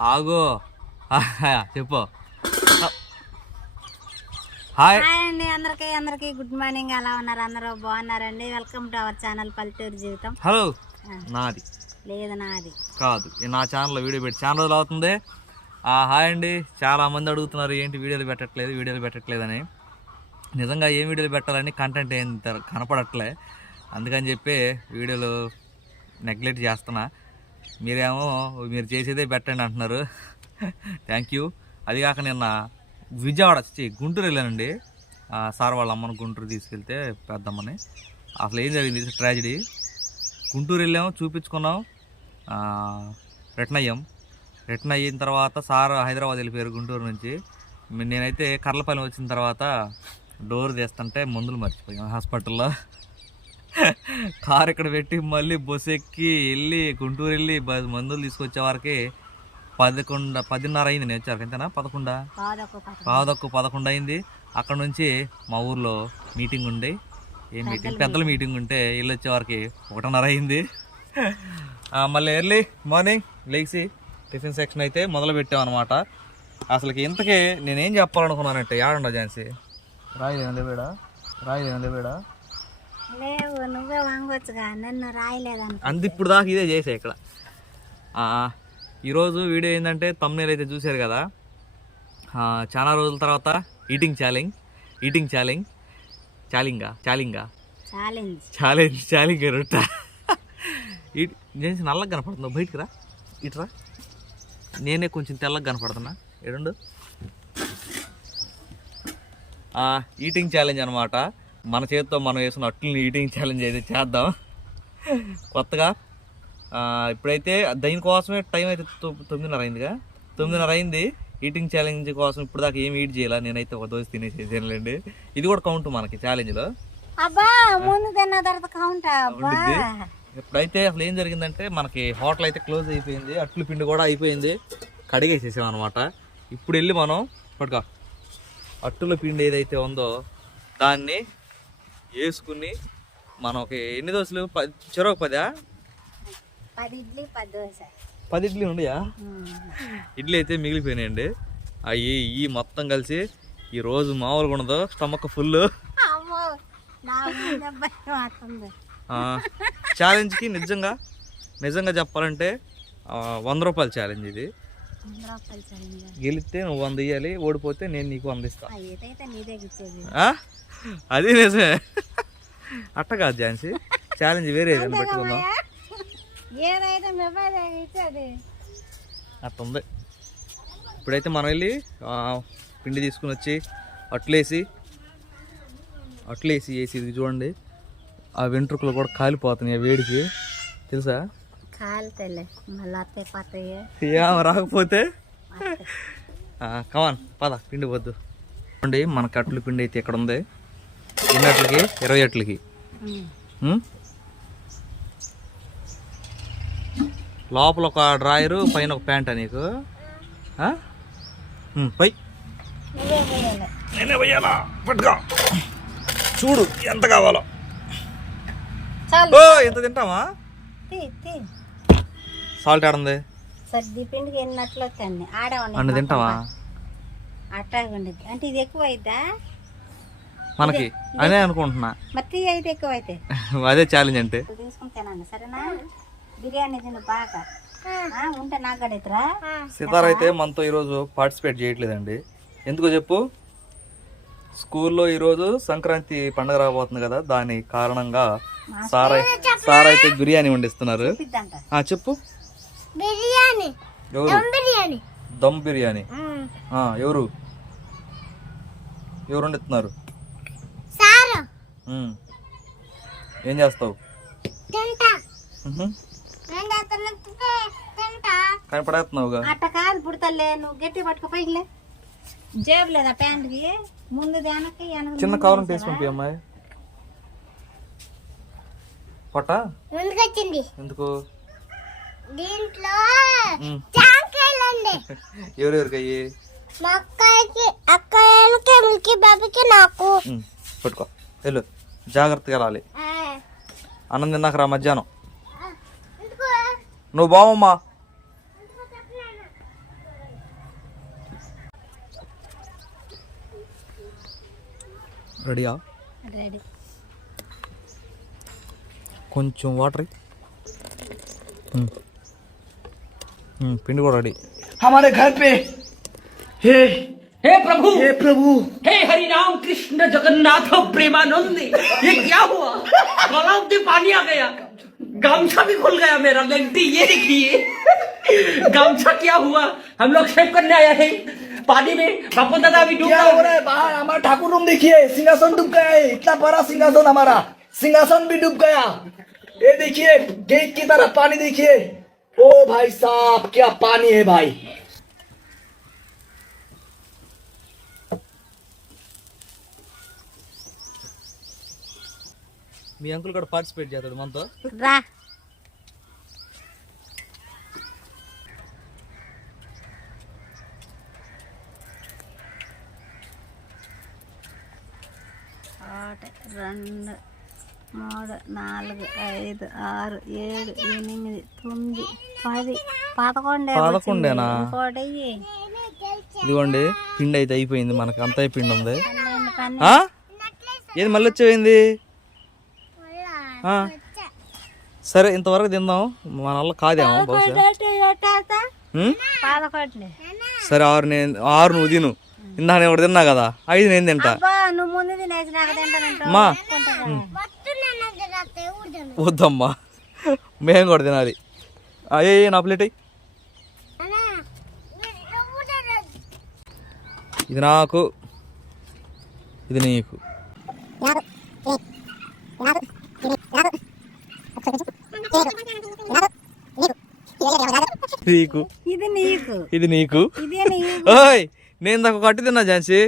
ఆగో. చెప్పు. హాయ్. అండి అందరికీ అందరికీ గుడ్ మార్నింగ్. ఎలా ఉన్నారు? అందరూ బాగున్నారండి? వెల్కమ్ టు అవర్ ఛానల్ పల్లెటూరు జీవితం. హలో. నాది. లేదు నాది. కాదు. నా ఛానల్లో వీడియో పెట్టి చాలా రోజులు అవుతుంది. ఆ, హాయ్ అండి. చాలా మంది అడుగుతున్నారు ఏంటి వీడియోలు పెట్టట్లేదు వీడియోలు పెట్టట్లేదని. నిజంగా ఏం వీడియోలు పెట్టాలని కంటెంట్ ఏం కనపడట్లే. అందుకని చెప్పి వీడియోలు నెగ్లెక్ట్ చేస్తున్నా. మీరేమో మీరు చేసేదే పెట్టండి అంటున్నారు. థ్యాంక్ యూ అది కాక నిన్న విజయవాడ గుంటూరు వెళ్ళానండి. సార్ వాళ్ళ అమ్మను గుంటూరు తీసుకెళ్తే పెద్దమ్మని. అసలు ఏం జరిగింది? ట్రాజడీ గుంటూరు వెళ్ళాము చూపించుకున్నాం. రిటర్న్ అయ్యాం. రిటర్న్ అయిన తర్వాత సార్ హైదరాబాద్ వెళ్ళిపోయారు గుంటూరు నుంచి. నేనైతే కర్లపల్లి వచ్చిన తర్వాత డోర్ తీస్తుంటే మందులు మర్చిపోయాం హాస్పిటల్లో. కార్ ఇక్కడ పెట్టి మళ్ళీ బస్సు ఎక్కి వెళ్ళి గుంటూరు వెళ్ళి మందులు తీసుకొచ్చే వరకు పదకొండు పదిన్నర అయింది నేను వచ్చారు అంతేనా పదకొండా? పాదొక పథకం పావుదక్కు పదకొండు అయింది. అక్కడ నుంచి మా ఊర్లో మీటింగ్ ఉండి ఏ మీటింగ్? పెద్దల మీటింగ్ ఉంటే వెళ్ళి వచ్చే వరకు ఒకటిన్నర అయింది. మళ్ళీ ఎర్లీ మార్నింగ్ లేచి టిఫిన్ సెక్షన్ అయితే మొదలు పెట్టామన్నమాట అసలుకి ఇంతకీ నేనేం చెప్పాలనుకున్నానంటే ఏడుండ ఝాన్సీ? రాయలేను లేవేడా రాయలేను లేవేడా లేవు నువ్వే వాంగొచ్చుగా నన్ను రాయలేదను అంత ఇప్పుడు దాకా ఇదే చేసా ఇక్కడ. ఈరోజు వీడియో ఏంటంటే తమ్నేల్ అయితే చూశారు కదా? చాలా రోజుల తర్వాత ఈటింగ్ ఛాలెంజ్ ఈటింగ్ ఛాలెంజ్ ఛాలింగా ఛాలింగా ఛాలెంజ్ ఛాలెంజ్ ఛాలెంజ్ రొట్ట. ఇట్ నేను నల్లగా కనపడుతున్నా బయటికి రా? ఇట్రా నేనే కొంచెం తెల్లగా కనపడుతున్నా. ఏడుండు. ఈటింగ్ ఛాలెంజ్ అనమాట మన చేతితో మనం వేసిన అట్లని ఈటింగ్ ఛాలెంజ్ అయితే చేద్దాం. కొత్తగా ఇప్పుడైతే దీనికోసమే టైం అయితే తొమ్మిదిన్నర అయిందిగా. తొమ్మిదిన్నర అయింది. ఈటింగ్ ఛాలెంజ్ కోసం ఇప్పుడు దాకా ఏం ఈట్ చేయాల? నేనైతే ఒక దోశ తినేసేసానులేండి ఇది కూడా కౌంట్ మనకి ఛాలెంజ్లో. ఇప్పుడైతే అసలు ఏం జరిగిందంటే మనకి హోటల్ అయితే క్లోజ్ అయిపోయింది. అట్లు పిండి కూడా అయిపోయింది. కడిగేసేసాం అనమాట ఇప్పుడు వెళ్ళి మనం పట్టుకో. అట్టుల పిండి ఏదైతే ఉందో దాన్ని వేసుకుని మనం ఒక ఎన్ని దోశలు? పది చెరొక పదా? పది ఇడ్లీ పది దోశ. పది ఇడ్లీ ఉండయా. ఇడ్లీ అయితే మిగిలిపోయినాయండి. అవి ఈ మొత్తం కలిసి ఈ రోజు మామూలుగా ఉండదు. Stomach full. ఛాలెంజ్కి నిజంగా నిజంగా చెప్పాలంటే వంద రూపాయల ఛాలెంజ్ ఇది. గెలిస్తే నువ్వు వంద ఇవ్వాలి ఓడిపోతే నేను నీకు వంద ఇస్తా. అది నిజమే. అట్ట కాదు ఝాన్సీ. ఛాలెంజ్ వేరే ఏదైనా పెట్టుకుందాం. అట్ట ఉంది ఇప్పుడైతే మనం వెళ్ళి పిండి తీసుకుని వచ్చి అట్లేసి అట్లేసి వేసి ఇది చూడండి. ఆ వెంట్రుకలు కూడా కాలిపోతున్నాయి ఆ వేడికి. తెలుసా? రాకపోతే? కమాన్ పద పిండి వద్దు. చూడండి మన కట్లు పిండి అయితే ఇక్కడ ఉంది? ఎన్ని అట్లకి ఇరవై అట్లకి ఉం? లోపల ఒక డ్రాయరు పైన ఒక ప్యాంటా నీకు. పై నేనే పోయాలా? పట్టుకో. చూడు ఎంత కావాలో. చాలు. ఓ ఎంత తింటావా? తీ తీ. సాల్ట్ ఆడుంది ఎన్నట్లు అన్న? తింటావా? అట్టాగా ఉండిద్ది. అంటే ఇది ఎక్కువ అయిద్దా మనకి అదే అనుకుంటున్నా. అయితే ఎక్కువ అయితే అదే ఛాలెంజ్ అంటే. తీసుకుని తినండి సరేనా? బిర్యానీ తిను బాగా. ఆ, ఉంటే నాకు గడితురా సితార్ అయితే మనతో ఈరోజు పార్టిసిపేట్ చేయట్లేదండి. ఎందుకో చెప్పు? స్కూల్లో ఈరోజు సంక్రాంతి పండుగ రాబోతుంది కదా దాని కారణంగా సార్ సార్ అయితే బిర్యానీ వండిస్తున్నారు. ఆ, చెప్పు. బిర్యానీ. దమ్ బిర్యానీ. ఆ, ఎవరు? ఎవరు వండిస్తున్నారు. ఏం చేస్తావు కనపడేస్తున్నావుగా అట్ట కాదు పుడతలే నువ్వు గట్టి పట్టుకుపోయిలే జేబు లేదా ప్యాంట్కి ముందు చిన్న కవరం అమ్మాయి పొట్ట ముందుకొచ్చింది ఎందుకు దీంట్లో ఎవరెవరికి అయ్యి మా అక్కకి అక్కకి మిల్కి బాబుకి నాకు పెట్టుకో వెళ్ళు జాగ్రత్తగా రాలి అన్నం తిన్నాక రా మధ్యాహ్నం. నువ్వు బావమ్మా. రెడీయా? కొంచెం వాటర్ పిండి కూడా రెడీ. హే हे प्रभु! हे प्रभु! हे हरि राम कृष्ण जगन्नाथ प्रेमानंद ये क्या हुआ? में पानी आ गया। गामछा भी खुल गया मेरा लेंटी ये देखिए। गामछा क्या हुआ? हम लोग शेव करने आया है। पानी में बापू दादा भी डूब हो। रहा है बाहर? हमारा ठाकुर रूम देखिए सिंहासन डूब गया है इतना बड़ा सिंहासन हमारा। सिंहासन भी डूब गया। ये देखिए गेट की तरफ़ पानी देखिए। ओ भाई साहब क्या पानी है भाई। మీ అంకుల్ కూడా పార్టిసిపేట్ చేస్తాడు మనతో రా ఒకటి రెండు మూడు నాలుగు ఐదు ఆరు ఏడు ఎనిమిది తొమ్మిది పది పదకొండే పదకొండేనా? ఇంకోటి. ఇదిగోండి పిండి అయితే అయిపోయింది మనకు అంత పిండి ఉంది పన్నెండు పన్నెండు ఆ? ఏది మళ్ళీ వచ్చేయింది. సరే ఇంతవరకు తిందాం. మన వల్ల కాదేమో బహుశా. సరే ఆరు నేను ఆరు నువ్వు తిను. ఇందా నేను ఒకటి తిన్నా కదా ఐదు నేను తింటా. మా. వద్దమ్మా. మేము కూడా తినాలి. ఏ, నా ప్లేట్ అయ్యి ఇది నాకు ఇది నీకు. నీకు. ఇది నీకు. ఇది నీకు. ఇదే నీకు. ఓయ్ నేను దాకా కట్టి తిన్నా ఝాన్సీ.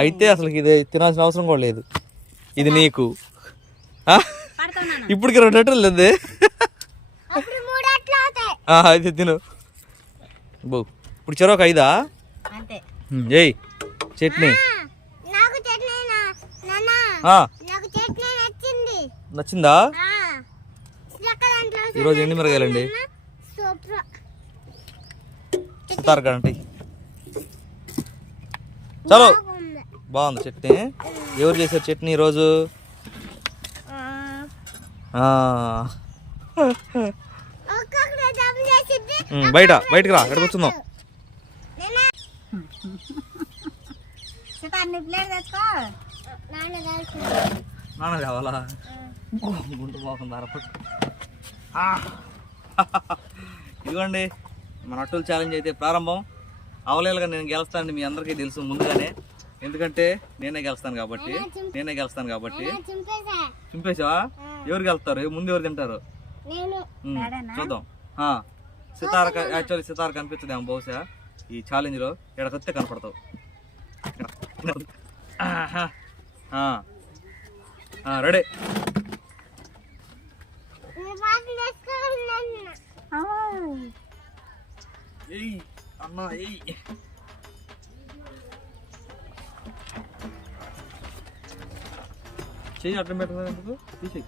అయితే అసలు ఇది తినాల్సిన అవసరం కూడా లేదు. ఇది నీకు. ఇప్పటికి రెండు అట్టలు లేదు. అయితే తిను. బో ఇప్పుడు చెరొక ఐదా? ఏయ్ చట్నీ నాకు చట్నీ నాన్న ఆ, నాకు చట్నీ నచ్చింది. ఈరోజు ఎండి మిరగాయలండి సితార్ గంటి చలో. బాగుంది. చట్నీ. ఎవరు చేశారు చట్నీ ఈరోజు? బయట బయటకు రా ఇక్కడ కూర్చుందాం సీత అన్ని ప్లేట్ తెచ్చుకో. నాన్న కావాలా? గుంటు బాగుంది అరపట్టు ఇదిగోండి మన అట్టుల ఛాలెంజ్ అయితే ప్రారంభం. అవలేలుగా నేను గెలుస్తానని మీ అందరికీ తెలుసు ముందుగానే. ఎందుకంటే నేనే గెలుస్తాను కాబట్టి నేనే గెలుస్తాను కాబట్టి. చింపేసా? చింపేసావా? ఎవరు గెలుస్తారు? ముందు ఎవరు తింటారు? చూద్దాం. ఆ, సితార యాక్చువల్లీ సితార కనిపించదేమో బహుశా. ఈ ఛాలెంజ్లో ఎక్కడికొస్తే కనపడతావు. రెడీ. అన్నా ఏయ్. చెయ్యి అడ్డం పెట్టదు ఎందుకు? తీసేయి.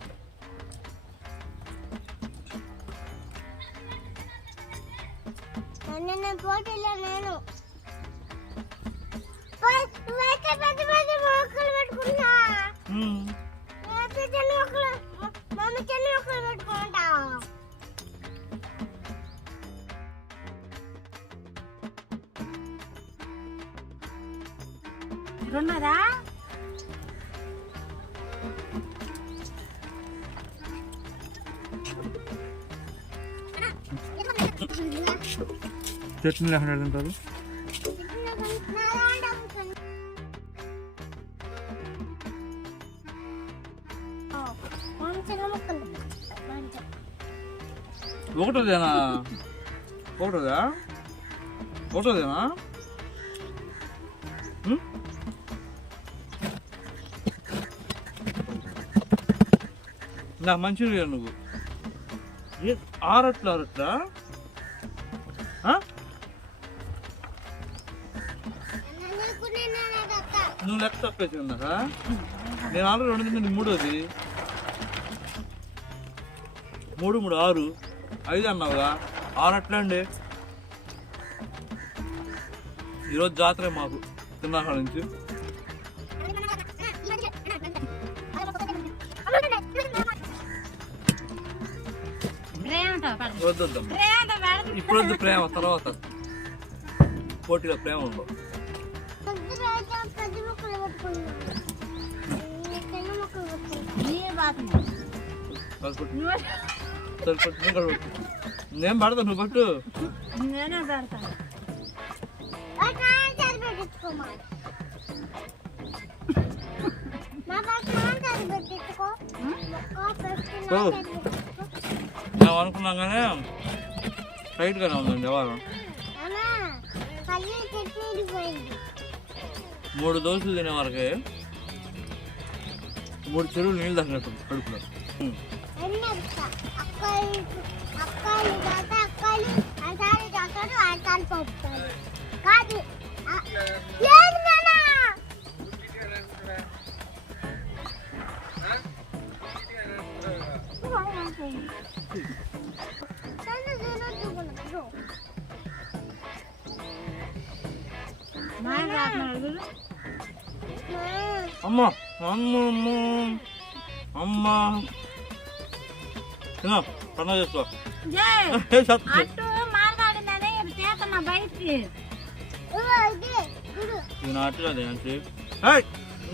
నన్ను నేను పోటీలో నేను. రెండుదా? చట్నీ లేకుండా తింటారు ఒకటోదేనా ఒకటోదా ఒకటోదేనా నా మంచిగా నువ్వు ఏ ఆరట్లు ఆరట్లా నువ్వు లెక్క తప్పేసి ఉన్నారా నేను ఆల్రెడీ రెండు మూడోది మూడు మూడు ఆరు ఐదు అన్నావుగా? ఆరు అట్లా అండి ఈరోజు జాతర మాకు తిన్నాక నుంచి. వద్దొద్దాం ఇప్పుడు ప్రేమ తర్వాత పోటీలో ప్రేమ ఉండవు. పెద్ద సరిపోతుంది. నువ్వు పెట్టు. నేను పడతా నువ్వు పట్టు. నేనే ఓ. మేము అనుకున్నాం కానీ టైట్గానే ఉందండి వ్యవహారం. అమ్మా పల్లి చట్నీ ఇడిపోయింది మూడు దోశలు తినే వరకే మూడు చెరువులు నీళ్ళు తగ్గినట్టు కడుపులో. என்ன இருக்கா? அக்கா அக்கா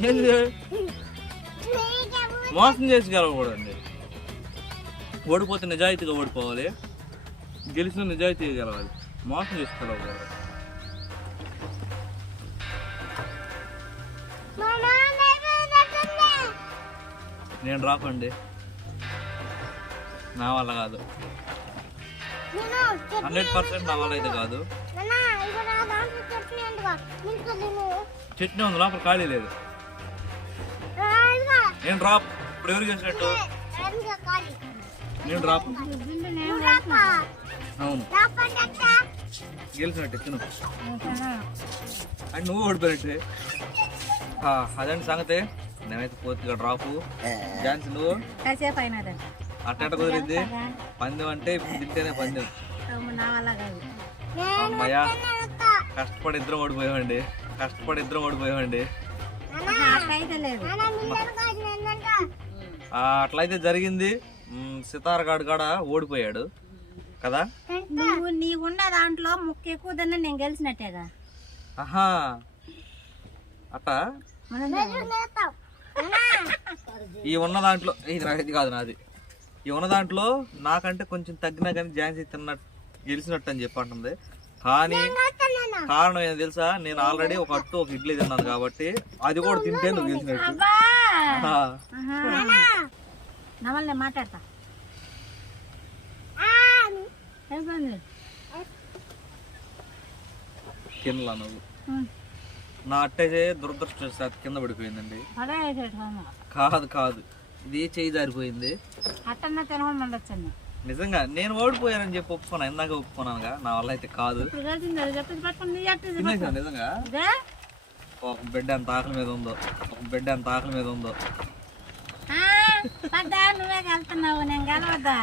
ఏంది? నీకెవరు మోసం చేసి గెలవకూడదండి ఓడిపోతే నిజాయితీగా ఓడిపోవాలి. గెలిచిన నిజాయితీగా గెలవాలి. మోసం చేసి గెలవకూడదు నేను రాకండి. నా వల్ల కాదు. హండ్రెడ్ పర్సెంట్ నా వల్ల అయితే కాదు. నాన్న ఇగో నా దాంట్లో చట్నీ ఉంది లోపల ఖాళీ లేదు. నేను డ్రాప్ ఇప్పుడు ఎవరు చేసినట్టు నేను డ్రాప్ అవును. గెలిచినట్టు తిను. అండ్ నువ్వు ఓడిపోయినట్టే. ఆ, అదండి సంగతి. నేనైతే పూర్తిగా డ్రాపు ఝాన్సీ నువ్వు? కాసేపు అట్టట కుదిరింది పందెం అంటే ఇప్పుడు తింటేనే పందెం. అమ్మయ్యా కష్టపడి ఇద్దరం ఓడిపోయామండి. కష్టపడి ఇద్దరం ఓడిపోయామండి. అట్లయితే జరిగింది. సితారగాడు కాడ ఓడిపోయాడు. కదా? నువ్వు నీకున్న దాంట్లో ముక్క ఎక్కువ తిన్నా నేను గెలిచినట్టేగా? ఆహా. అట్ట? ఈ ఉన్న దాంట్లో ఇది నా- ఇది కాదు నాది. ఉన్న దాంట్లో నాకంటే కొంచెం తగ్గినా కానీ ఝాన్సీ తిన్నట్టు గెలిచినట్టు అని చెప్పి అంటుంది కానీ కారణం ఏం తెలుసా? నేను ఆల్రెడీ ఒక అట్టు ఒక ఇడ్లీ తిన్నాను కాబట్టి అది కూడా తింటే నువ్వు గెలిచినట్టు. మాట్లాడతా తినలా నువ్వు. నా అట్టయితే దురదృష్టవశాత్తు కింద పడిపోయిందండి. కాదు కాదు. ఇది చేయి జారిపోయింది. అట్టన్నా తినకుండా ఉండొచ్చండి నిజంగా నేను ఓడిపోయానని చెప్పి ఒప్పుకున్నాను ఇందాక ఒప్పుకున్నానుగా. నా వల్ల అయితే కాదు. నిజంగా? ఒక బిడ్డ ఎంత ఆకలి మీద ఉందో ఒక బిడ్డ ఎంత ఆకలి మీద ఉందో. ఆ, పడ్డా నువ్వే వెళ్తున్నావు నేను గెలవద్దా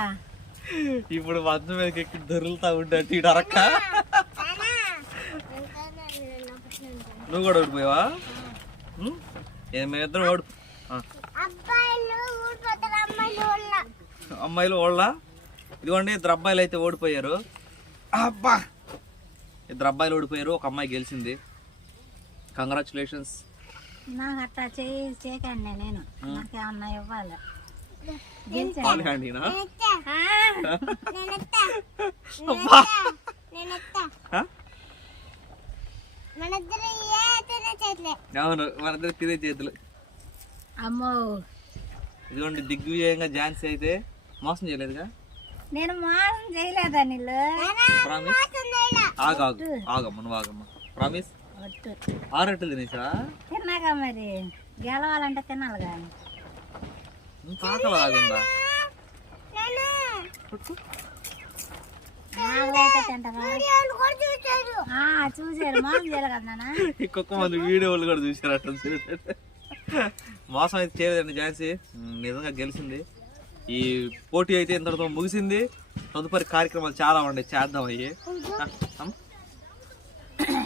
ఇప్పుడు మధ్య మీదకి ఎక్కి దొరుకుతా ఉంటాడు అరక్క? నువ్వు కూడా ఓడిపోయావా? మేమిద్దరం ఓడి అమ్మాయిలు ఓళ్ళ ఇదిగోండి ఇద్దరు అబ్బాయిలు అయితే ఓడిపోయారు. అబ్బా! ఇద్దరు అబ్బాయిలు ఓడిపోయారు ఒక అమ్మాయి గెలిచింది. కంగ్రాచులేషన్స్ నాకు అట్టా చేయి చేయకండి నేను. నాకేమన్నా ఇవ్వాలి. అవును మనిద్దరు తినే చేతులు. అమ్మో! ఇదిగోండి దిగ్విజయంగా ఝాన్సీ అయితే మోసం చేయలేదుగా? నేను మోసం చేయలేదా నీళ్ళు ప్రామిస్ ఆగు ఆగు ఆగమ్మ నువ్వు ఆగమ్మ. ప్రామిస్ ఆరట్లు తినేసా? తిన్నాక మరి. గెలవాలంటే తినాలి కానీ ఆకలి ఆగుందా చూసారు మోసం చేయలే కదా ఇంకొక మంది వీడియోలు కూడా చూసారు అట్లా మోసం అయితే చేయలేదండి ఝాన్సీ. నిజంగా గెలిచింది. ఈ పోటీ అయితే ఇంతటితో ముగిసింది. తదుపరి కార్యక్రమాలు చాలా ఉన్నాయి. చేద్దాం అయ్యి.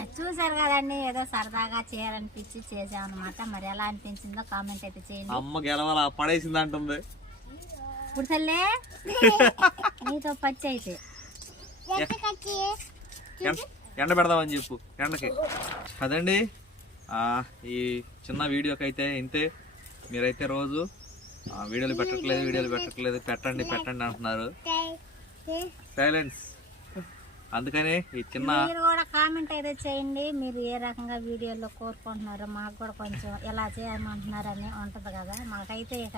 చూసారు కదండి ఏదో సరదాగా చేయాలనిపించి చేసామన్నమాట మరి ఎలా అనిపించిందో కామెంట్ అయితే చేయండి. అమ్మ గెలవాల? పడేసింది అంటుంది. ఇప్పుడు తల్లే. నీతో పచ్చి అయితే. ఎండ- పెడదామని చెప్పు. ఎండకి. అదండి ఆ, ఈ చిన్న వీడియోకి అయితే ఇంతే. మీరైతే రోజు వీడియోలు పెట్టట్లేదు వీడియోలు పెట్టట్లేదు పెట్టండి పెట్టండి అంటున్నారు. సైలెన్స్ అందుకని ఈ చిన్న మీరు కూడా కామెంట్ అయితే చేయండి మీరు ఏ రకంగా వీడియోలో కోరుకుంటున్నారో మాకు కూడా కొంచెం ఎలా చేయమంటున్నారని ఉంటది కదా. మాకైతే ఇక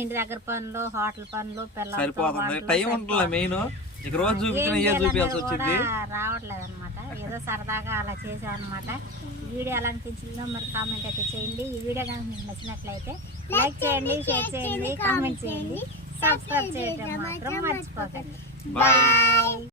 ఇంటి దగ్గర పనులు హోటల్ పనులు పిల్లలతో సరిపోతుంది. Time main. ఇక రోజు చూపించిన చూపించాల్సి వచ్చింది. రావట్లేదు అనమాట ఏదో సరదాగా అలా చేసామన్నమాట వీడియో ఎలా అనిపించిందో మరి కామెంట్ అయితే చేయండి. ఈ వీడియో కనుక మీకు నచ్చినట్లయితే లైక్ చేయండి షేర్ చేయండి కామెంట్ చేయండి. సబ్స్క్రైబ్ చేయడం మాత్రం మర్చిపోకండి. బాయ్